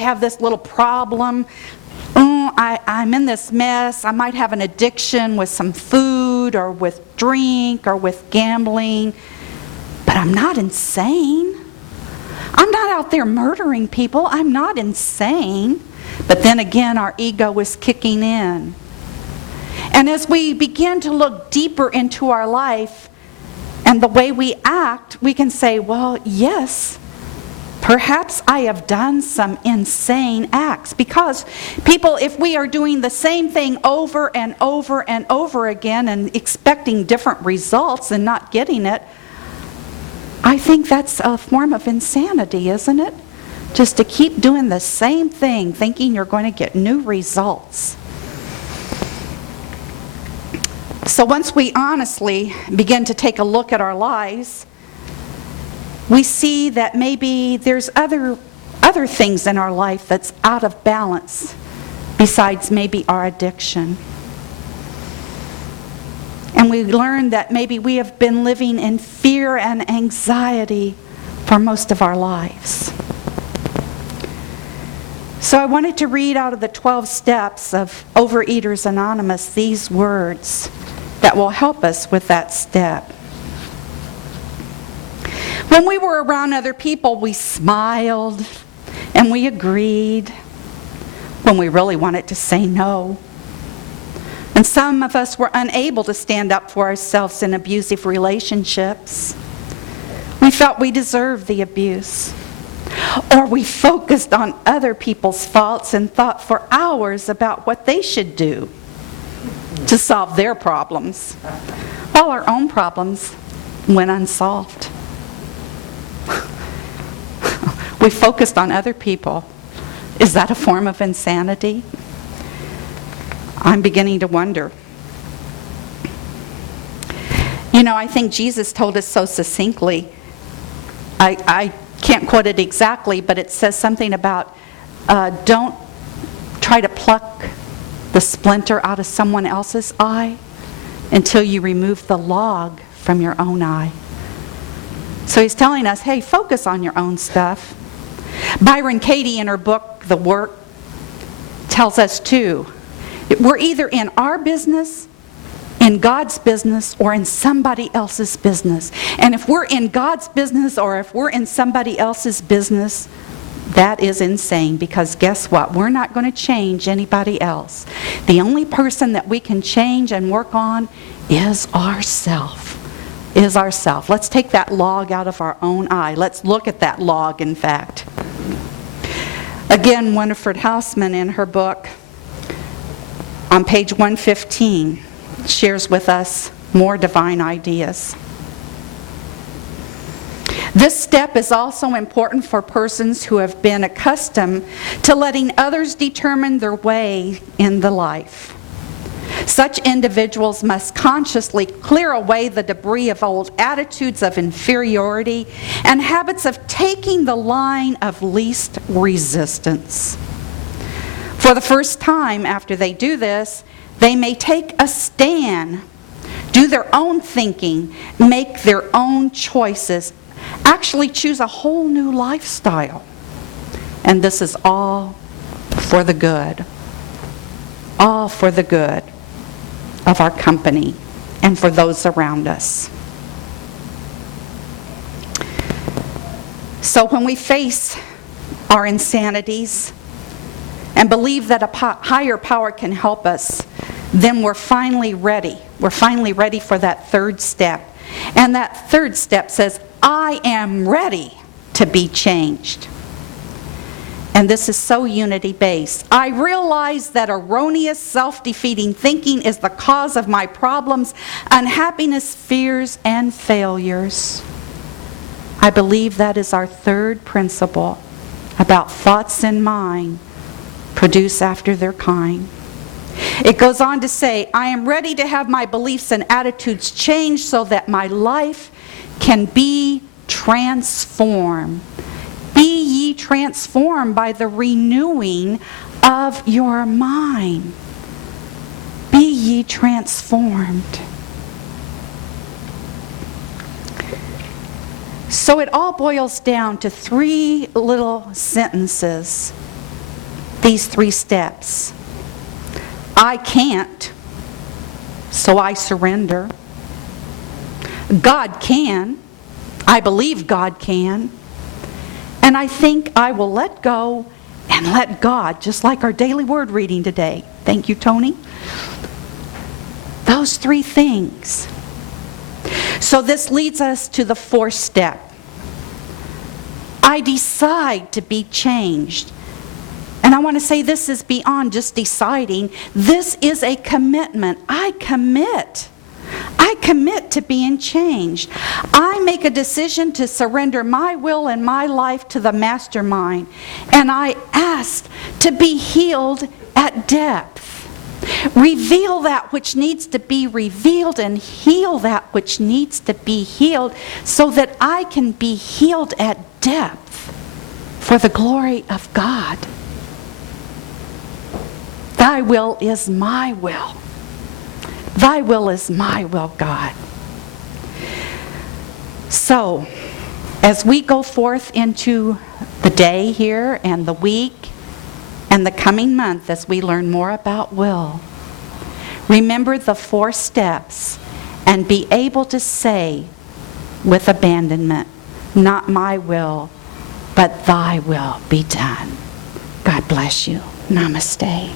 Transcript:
have this little problem. I'm in this mess. I might have an addiction with some food or with drink or with gambling. But I'm not insane. I'm not out there murdering people. I'm not insane. But then again, our ego is kicking in. And as we begin to look deeper into our life and the way we act, we can say, well, yes, perhaps I have done some insane acts. Because people, if we are doing the same thing over and over and over again and expecting different results and not getting it, I think that's a form of insanity, isn't it? Just to keep doing the same thing, thinking you're going to get new results. So once we honestly begin to take a look at our lives, we see that maybe there's other things in our life that's out of balance besides maybe our addiction. And we learn that maybe we have been living in fear and anxiety for most of our lives. So I wanted to read out of the 12 steps of Overeaters Anonymous these words that will help us with that step. When we were around other people, we smiled and we agreed when we really wanted to say no. And some of us were unable to stand up for ourselves in abusive relationships. We felt we deserved the abuse. Or we focused on other people's faults and thought for hours about what they should do to solve their problems, while our own problems went unsolved. We focused on other people. Is that a form of insanity? I'm beginning to wonder. You know, I think Jesus told us so succinctly. I can't quote it exactly, but it says something about don't try to pluck the splinter out of someone else's eye until you remove the log from your own eye. So he's telling us, hey, focus on your own stuff. Byron Katie, in her book, The Work, tells us too, we're either in our business, in God's business, or in somebody else's business. And if we're in God's business or if we're in somebody else's business, that is insane, because guess what? We're not going to change anybody else. The only person that we can change and work on is ourself. Let's take that log out of our own eye. Let's look at that log, in fact. Again, Winifred Hausman, in her book, on page 115, shares with us more divine ideas. This step is also important for persons who have been accustomed to letting others determine their way in the life. Such individuals must consciously clear away the debris of old attitudes of inferiority and habits of taking the line of least resistance. For the first time after they do this, they may take a stand, do their own thinking, make their own choices, actually choose a whole new lifestyle. And this is all for the good. All for the good of our company and for those around us. So when we face our insanities and believe that a higher power can help us, then we're finally ready. We're finally ready for that third step. And that third step says, I am ready to be changed. And this is so unity-based. I realize that erroneous, self-defeating thinking is the cause of my problems, unhappiness, fears, and failures. I believe that is our third principle about thoughts in mind produce after their kind. It goes on to say, I am ready to have my beliefs and attitudes changed so that my life can be transformed. Be ye transformed by the renewing of your mind. Be ye transformed. So it all boils down to three little sentences these 3 steps. I can't, so I surrender. God can. I believe God can. And I think I will let go and let God, just like our daily word reading today. Thank you, Tony. Those 3 things. So this leads us to the 4th step. I decide to be changed. And I want to say this is beyond just deciding. This is a commitment. I commit. I commit to being changed. I make a decision to surrender my will and my life to the mastermind. And I ask to be healed at depth. Reveal that which needs to be revealed and heal that which needs to be healed so that I can be healed at depth for the glory of God. Thy will is my will. Thy will is my will, God. So, as we go forth into the day here and the week and the coming month as we learn more about will, remember the 4 steps and be able to say with abandonment, not my will, but thy will be done. God bless you. Namaste.